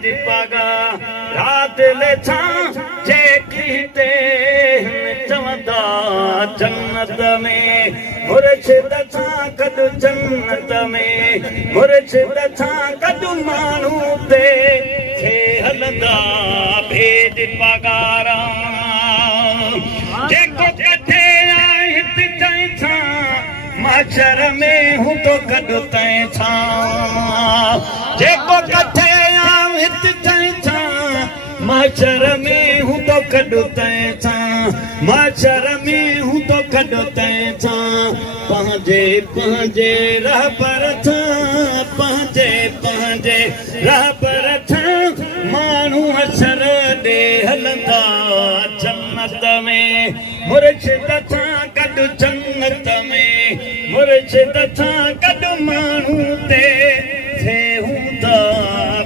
भेद पागा रात ले छा जे कीते चवंदा जन्नत में मुर्शिद छा कदु जन्नत में मुर्शिद छा कदु मानू ते थे हलंदा भेद पगारा जेको कथे हित चाहे छा माशर में हूं तो कदु तै छा जेको कथे हित चाहे छा माशर में हूं तो कदु तै छा माशर में हूं तो कदु तै छा पंहिंजे पंहिंजे राह पर था पंहिंजे पंहिंजे राह पर था माण्हू हसर ॾे हलंदा जन्नत में मुर्शिद था गॾु जन्नत में मुर्शिद था गॾु माण्हू ते थे हूंदा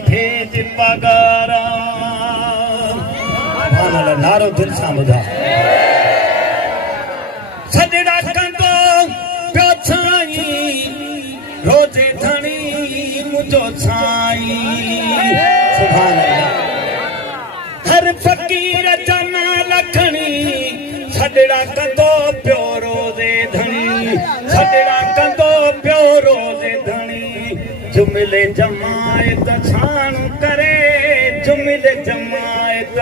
भेद पगारा नारो दिल सां ॿुधा सजड़ा कंदो पियो छाई रोज़े धणी मुंहिंजो छाई सुभान अल्लाह हर फ़कीर जा नाला खणी सजड़ा कंदो पियो रोज़े धणी सजड़ा कंदो पियो रोज़े धणी जुमिले जमायत छाण करे जुमिले जमायत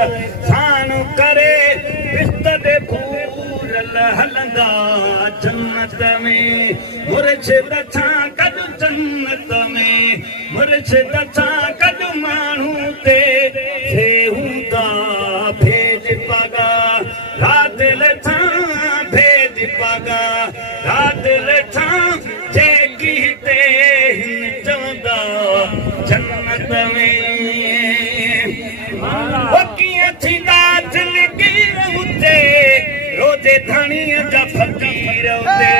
छाण करे बिस्तर पूरल हलंदा जन्नत में मुर्शिद छा कदु जन्नत में मुर्शिद छा कदु माण्हू ते थे हूंदा भेद पगा रात ले छा भेद पगा रात ले छा जे कीते हिन चवंदा जन्नत में वकीअ थींदा दिलगीर हुते रोज़े धणीअ जा फ़कीर हुते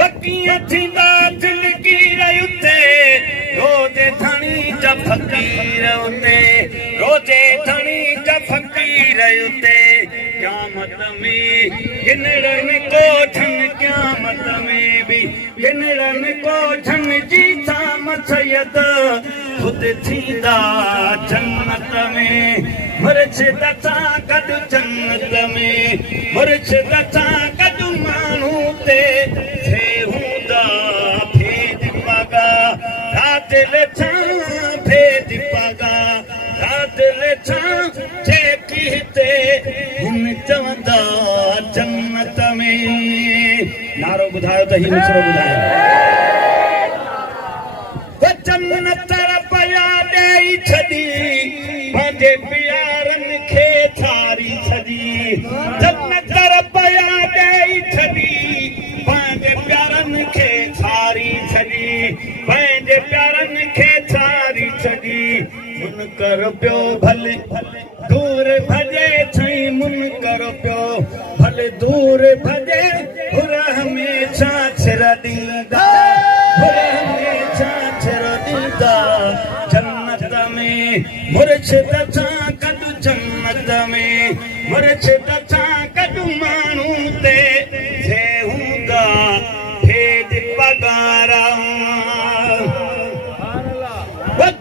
वकीअ थींदा दिलगीर हुते रोज़े धणी जा फ़कीर हुते रोज़े धणी जा फ़कीर हुते क़यामत में गिनड़नि कोठनि क़यामत में बि गिनड़नि कोठनि जी साम सयद ख़ुदि थींदा जन्नत में मुर्शिद सां गॾु जन्नत में मुर्शिद सां गॾु माण्हू ते थे हूंदा भेद पगा रात ले छा भेद पगा रात ले छा जे कीते हिन चवंदा जन्नत में नारो ॿुधायो त ही मिसरो ॿुधायो जन्नत रुपया ॾेई छॾी पंहिंजे प्यारनि खे थारी छॾी जन्नत रुपया ॾेई छॾी पंहिंजे प्यारनि खे थारी छॾी पंहिंजे प्यारनि खे थारी छॾी मुनकर पियो भले दूर भॼे छई मुनकर पियो भले दूर भॼे हुर हमेशा छिर ॾींदा हुर हमेशा छिर ॾींदा जन्नत में मुर्शिद सां गॾु जन्नत में मुर्शिद सां गॾु माण्हू ते थे हूंदा भेद पगारा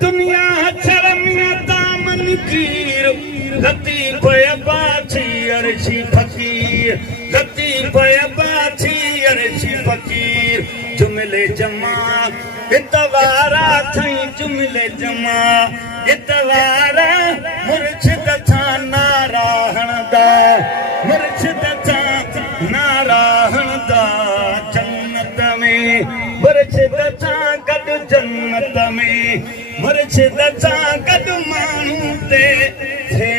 दुनिया शर्मिया दामन कीर लतीफ़ अब्बासी अर्शी फ़कीर लतीफ़ अब्बासी अर्शी फ़कीर जुमिले जमा इतवारा थई जुमिले जमा इतवारा मुर्शिद छा नारा हणदा मुर्शिद छा नारा हणदा जन्नत में मुर्शिद छा गॾु जन्नत में मुर्शिद सां गॾु माण्हू ते थे